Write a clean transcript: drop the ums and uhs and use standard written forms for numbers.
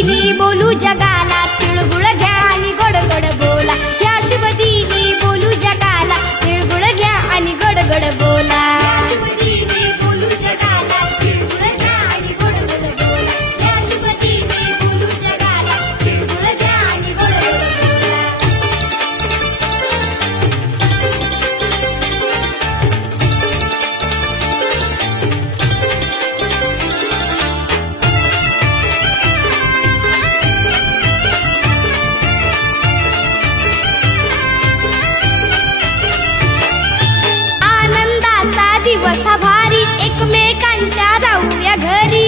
दिनी बोलू जगाला, तिळगुळ घ्या आणि गोड गोड बोला. या शुभ दिनी बोलू जगाला, तिळगुळ घ्या आणि गोड गोड बोला. शुभ दिनी बोलू जगाला, तिळगुळ घ्या आणि गोड गोड बोला. या शुभ दिनी बोलू जगाला, तिळगुळ घ्या आणि गोड गोड बोला. दिवस भारी एकमेकांच्या जाऊया घरी.